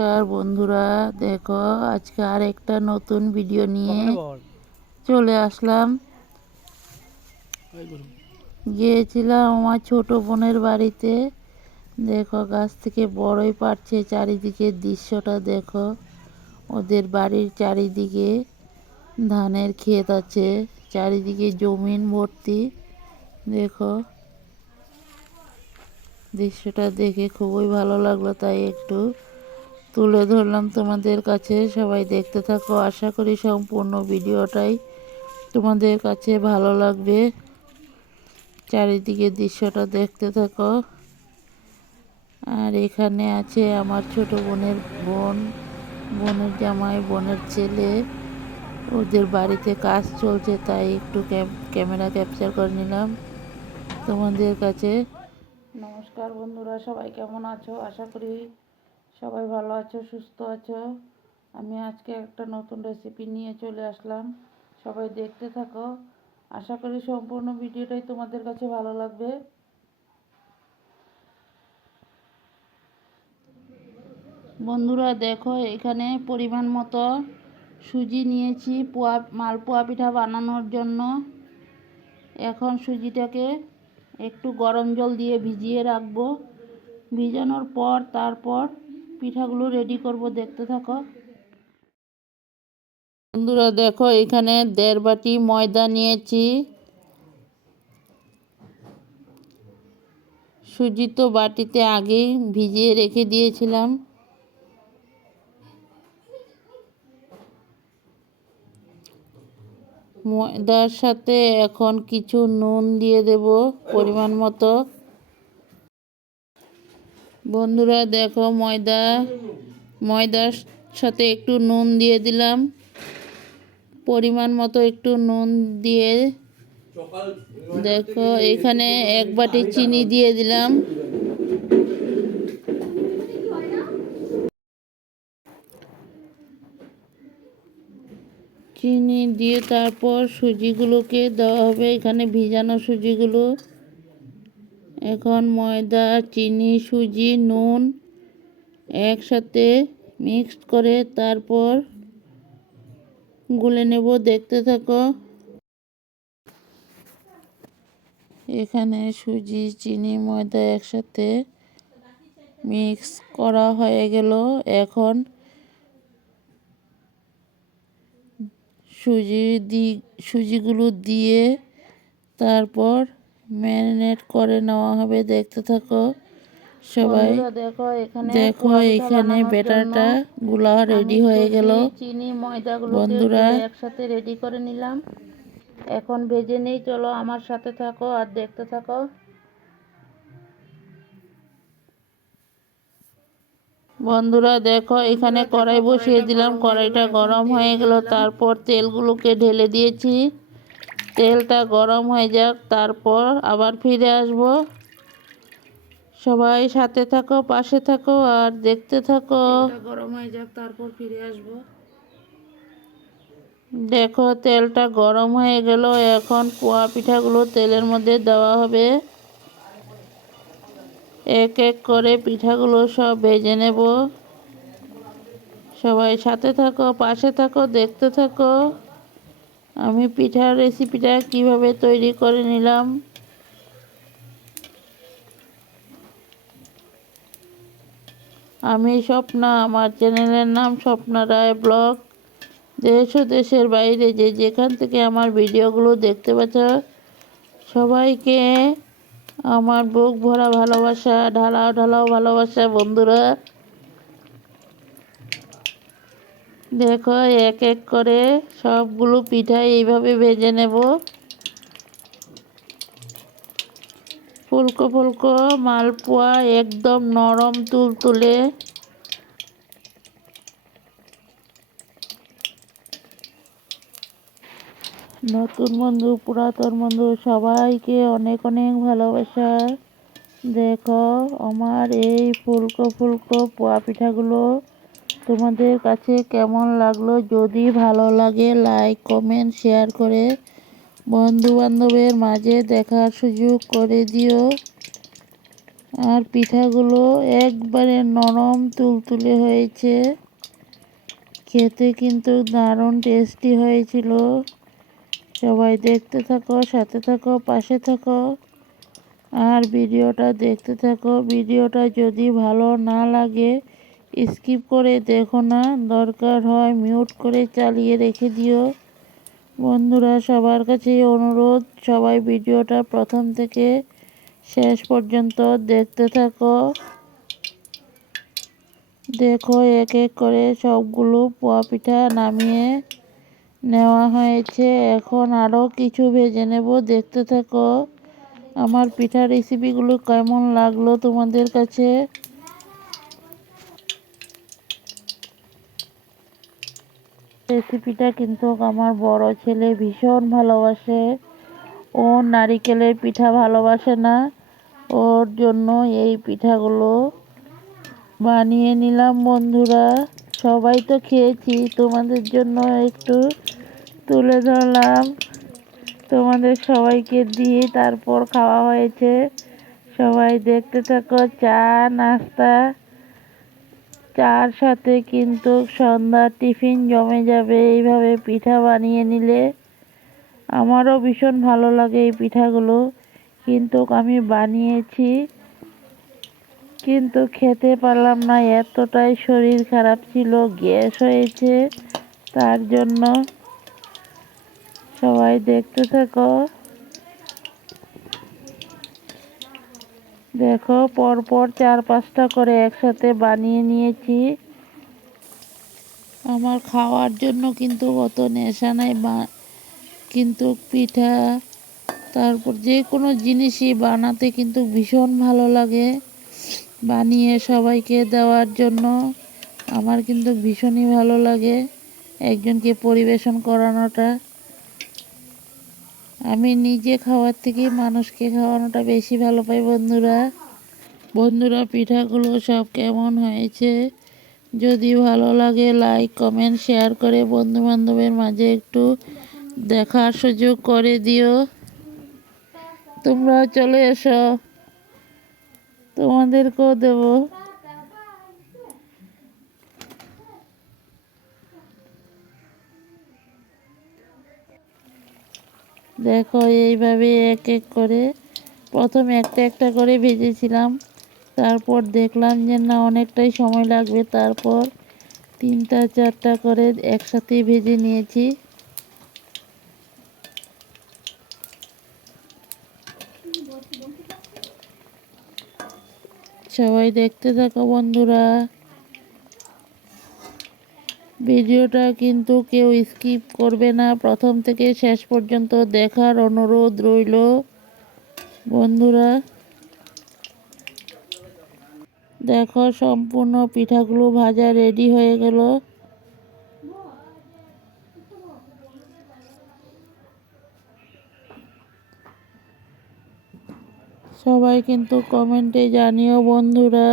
নমস্কার বন্ধুরা, দেখো আজকে আর একটা নতুন ভিডিও নিয়ে চলে আসলাম। গিয়েছিলাম আমার ছোট বোনের বাড়িতে। দেখো গাছ থেকে বড়ই পারছে, চারিদিকের দৃশ্যটা দেখো। ওদের বাড়ির চারিদিকে ধানের ক্ষেত আছে, চারিদিকে জমিন ভর্তি। দেখো দৃশ্যটা দেখে খুবই ভালো লাগলো, তাই একটু তুলে ধরলাম তোমাদের কাছে। সবাই দেখতে থাকো, আশা করি সম্পূর্ণ ভিডিওটাই তোমাদের কাছে ভালো লাগবে। চারিদিকে দৃশ্যটা দেখতে থাকো। আর এখানে আছে আমার ছোট বোনের বোনের জামাই, বোনের ছেলে। ওদের বাড়িতে কাজ চলছে, তাই একটু ক্যামেরা ক্যাপচার করে নিলাম তোমাদের কাছে। নমস্কার বন্ধুরা, সবাই কেমন আছো? আশা করি সবাই ভালো আছো, সুস্থ আছো। আমি আজকে একটা নতুন রেসিপি নিয়ে চলে আসলাম, সবাই দেখতে থাকো। আশা করি সম্পূর্ণ ভিডিওটাই তোমাদের কাছে ভালো লাগবে। বন্ধুরা দেখো, এখানে পরিমাণ মতো সুজি নিয়েছি মালপোয়া পিঠা বানানোর জন্য। এখন সুজিটাকে একটু গরম জল দিয়ে ভিজিয়ে রাখবো। ভিজানোর পর তারপর পিঠাগুলো রেডি করব, দেখতে থাকো। বন্ধুরা দেখো, এখানে 1.5 বাটি ময়দা নিয়েছি। সুজি তো বাটিতে আগেই ভিজিয়ে রেখে দিয়েছিলাম। ময়দার সাথে এখন কিছু নুন দিয়ে দেব পরিমাণ মতো। বন্ধুরা দেখো, ময়দার সাথে একটু নুন দিয়ে দিলাম, পরিমাণ মতো একটু নুন দিয়ে। দেখো এখানে 1 বাটি চিনি দিয়ে দিলাম। চিনি দিয়ে তারপর সুজিগুলোকে দেওয়া হবে, এখানে ভিজানো সুজিগুলো। এখন ময়দা, চিনি, সুজি, নুন একসাথে মিক্সড করে তারপর গুলে নেব, দেখতে থাকো। এখানে সুজি, চিনি, ময়দা একসাথে মিক্স করা হয়ে গেল। এখন সুজিগুলো দিয়ে তারপর ম্যারিনেট করে নেওয়া হবে, দেখতে থাকো সবাই। দেখো এখানে ব্যাটারটা গুলা রেডি হয়ে গেল। চিনি ময়দাগুলোকে একসাথে রেডি করে নিলাম। এখন ভেজে নেই, চলো আমার সাথে থাকো আর দেখতে থাকো। বন্ধুরা দেখো, এখানে কড়াই বসিয়ে দিলাম, কড়াইটা গরম হয়ে গেল। তারপর তেলগুলোকে ঢেলে দিয়েছি। তেলটা গরম হয়ে যাক, তারপর আবার ফিরে আসব। সবাই সাথে থাকো, পাশে থাকো আর দেখতে থাকো। গরম হয়ে যাক, তারপর ফিরে আসব। দেখো তেলটা গরম হয়ে গেল। এখন পোয়া পিঠাগুলো তেলের মধ্যে দেওয়া হবে। এক এক করে পিঠাগুলো সব ভেজে নেব। সবাই সাথে থাকো, পাশে থাকো, দেখতে থাকো। আমি পিঠার রেসিপিটা কিভাবে তৈরি করে নিলাম। আমি স্বপ্না, আমার চ্যানেলের নাম স্বপ্না রায় ব্লগ। দেশ ও দেশের বাইরে যে যেখান থেকে আমার ভিডিওগুলো দেখতে পাচ্ছ, সবাইকে আমার বুক ভরা ভালোবাসা, ঢালাও ঢালাও ভালোবাসা। বন্ধুরা দেখো, এক এক করে সবগুলো পিঠা এইভাবে ভেজে নেব। ফুলকো ফুলকো মালপোয়া, একদম নরম তুলতুলে। নতুন বন্ধু, পুরাতন বন্ধু, সবাইকে অনেক অনেক ভালোবাসা। দেখো আমার এই ফুলকো ফুলকো পোয়া পিঠাগুলো তোমাদের কাছে কেমন লাগলো? যদি ভালো লাগে লাইক, কমেন্ট, শেয়ার করে বন্ধু বান্ধবের মাঝে দেখার সুযোগ করে দিও। আর পিঠাগুলো একবারে নরম তুলতুলে হয়েছে, খেতে কিন্তু দারুণ টেস্টি হয়েছিল। সবাই দেখতে থাকো, সাথে থাকো, পাশে থাকো আর ভিডিওটা দেখতে থাকো। ভিডিওটা যদি ভালো না লাগে স্কিপ করে দেখো না, দরকার হয় মিউট করে চালিয়ে রেখে দিও। বন্ধুরা, সবার কাছে অনুরোধ, সবাই ভিডিওটা প্রথম থেকে শেষ পর্যন্ত দেখতে থাকো। দেখো, এক এক করে সবগুলো পোয়া পিঠা নামিয়ে নেওয়া হয়েছে। এখন আরও কিছু ভেজে নেব, দেখতে থাকো। আমার পিঠা রেসিপিগুলো কেমন লাগলো তোমাদের কাছে? রেসিপিটা কিন্তু আমার বড় ছেলে ভীষণ ভালোবাসে। ও নারিকেলের পিঠা ভালোবাসে না, ওর জন্য এই পিঠাগুলো বানিয়ে নিলাম। বন্ধুরা, সবাই তো খেয়েছি, তোমাদের জন্য একটু তুলে ধরলাম। তোমাদের সবাইকে দিয়ে তারপর খাওয়া হয়েছে। সবাই দেখতে থাকো। চা নাস্তা, চার সাথে কিন্তু সন্ধ্যার টিফিন জমে যাবে এইভাবে পিঠা বানিয়ে নিলে। আমারও ভীষণ ভালো লাগে এই পিঠাগুলো, কিন্তু আমি বানিয়েছি কিন্তু খেতে পারলাম না, এতটাই শরীর খারাপ ছিল, গ্যাস হয়েছে। তার জন্য সবাই দেখতে থাকো। দেখো, পরপর 4-5টা করে একসাথে বানিয়ে নিয়েছি। আমার খাওয়ার জন্য কিন্তু অত নেশা নাই, কিন্তু পিঠা তারপর যে কোনো জিনিসই বানাতে কিন্তু ভীষণ ভালো লাগে। বানিয়ে সবাইকে দেওয়ার জন্য আমার কিন্তু ভীষণই ভালো লাগে, একজনকে পরিবেশন করানোটা। আমি নিজে খাওয়ার থেকে মানুষকে খাওয়ানোটা বেশি ভালো পাই। বন্ধুরা, পিঠাগুলো সব কেমন হয়েছে যদি ভালো লাগে লাইক কমেন্ট শেয়ার করে বন্ধু বান্ধবের মাঝে একটু দেখার সুযোগ করে দিও। তোমরা চলে এসো, তোমাদেরকেও দেব। দেখো, এইভাবে এক এক করে প্রথম একটা একটা করে ভেজেছিলাম, তারপর দেখলাম যে না, অনেকটাই সময় লাগবে, তারপর 3টা 4টা করে একসাথেই ভেজে নিয়েছি। সবাই দেখতে থাকো বন্ধুরা। ভিডিওটা কিন্তু কেউ স্কিপ করবে না, প্রথম থেকে শেষ পর্যন্ত দেখার অনুরোধ রইল। বন্ধুরা, দেখো, সম্পূর্ণ পিঠাগুলো ভাজা রেডি হয়ে গেল। সবাই কিন্তু কমেন্টে জানিও বন্ধুরা,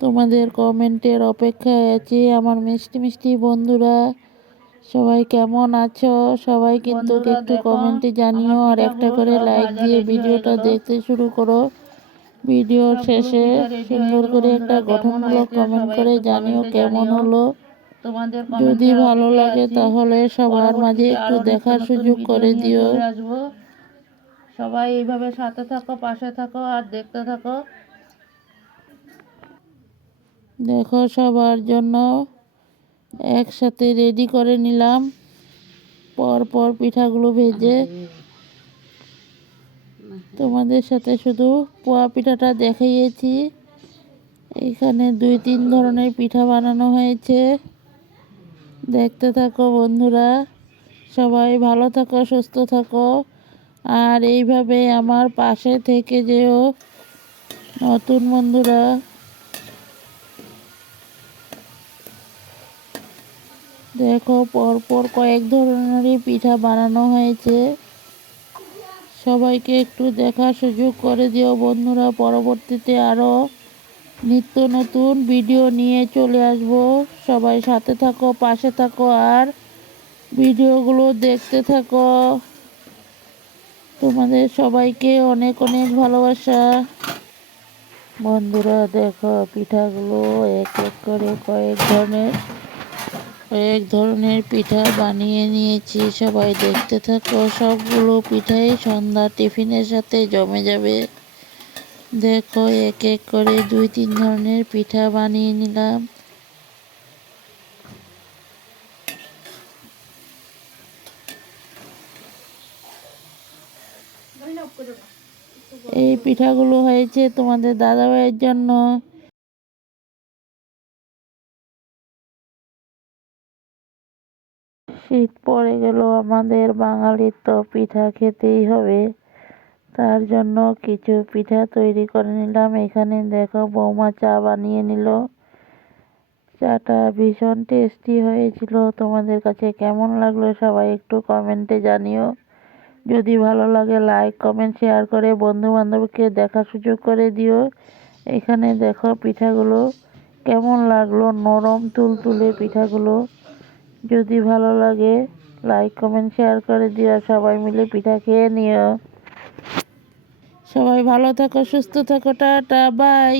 তোমাদের কমেন্টের অপেক্ষায় আছি। আমার মিষ্টি মিষ্টি বন্ধুরা, সবাই কেমন আছো? সবাই কিন্তু একটু কমেন্টে জানিও, আর একটা করে লাইক দিয়ে ভিডিওটা দেখতে শুরু করো। ভিডিওর শেষে সুন্দর করে একটা গঠনমূলক কমেন্ট করে জানিও কেমন হলো। যদি ভালো লাগে তাহলে সবার মাঝে একটু দেখার সুযোগ করে দিও। সবাই এইভাবে সাথে থাকো, পাশে থাকো আর দেখতে থাকো। দেখো, সবার জন্য একসাথে রেডি করে নিলাম, পর পর পিঠাগুলো ভেজে। তোমাদের সাথে শুধু পোয়া পিঠাটা দেখিয়েছি, এখানে 2-3 ধরনের পিঠা বানানো হয়েছে। দেখতে থাকো বন্ধুরা, সবাই ভালো থাকো, সুস্থ থাকো আর এইভাবে আমার পাশে থেকে যেও নতুন বন্ধুরা। দেখো, পরপর কয়েক ধরনেরই পিঠা বানানো হয়েছে। সবাইকে একটু দেখার সুযোগ করে দিও বন্ধুরা। পরবর্তীতে আরও নিত্য নতুন ভিডিও নিয়ে চলে আসব। সবাই সাথে থাকো, পাশে থাকো আর ভিডিওগুলো দেখতে থাকো। তোমাদের সবাইকে অনেক অনেক ভালোবাসা। বন্ধুরা দেখো পিঠাগুলো এক এক করে কয়েক ধরনের পিঠা বানিয়ে নিয়েছি। সবাই দেখতে থাকো। সবগুলো পিঠাই সন্ধ্যা টিফিনের সাথে জমে যাবে। দেখো এক এক করে 2-3 ধরনের পিঠা বানিয়ে নিলাম। এই পিঠাগুলো হয়েছে তোমাদের দাদাভাইয়ের জন্য। শীত পড়ে গেল, আমাদের বাঙালির তো পিঠা খেতেই হবে। তার জন্য কিছু পিঠা তৈরি করে নিলাম। এখানে দেখো বৌমা চা বানিয়ে নিল। চাটা ভীষণ টেস্টি হয়েছিল। তোমাদের কাছে কেমন লাগলো সবাই একটু কমেন্টে জানিও। যদি ভালো লাগে লাইক কমেন্ট শেয়ার করে বন্ধু বান্ধবকে দেখার সুযোগ করে দিও। এখানে দেখো পিঠাগুলো কেমন লাগলো, নরম তুলতুলে পিঠাগুলো। যদি ভালো লাগে লাইক কমেন্ট শেয়ার করে দিও। সবাই মিলে পিঠা খেয়ে নিও। সবাই ভালো থাকো, সুস্থ থাকো, টাটা বাই।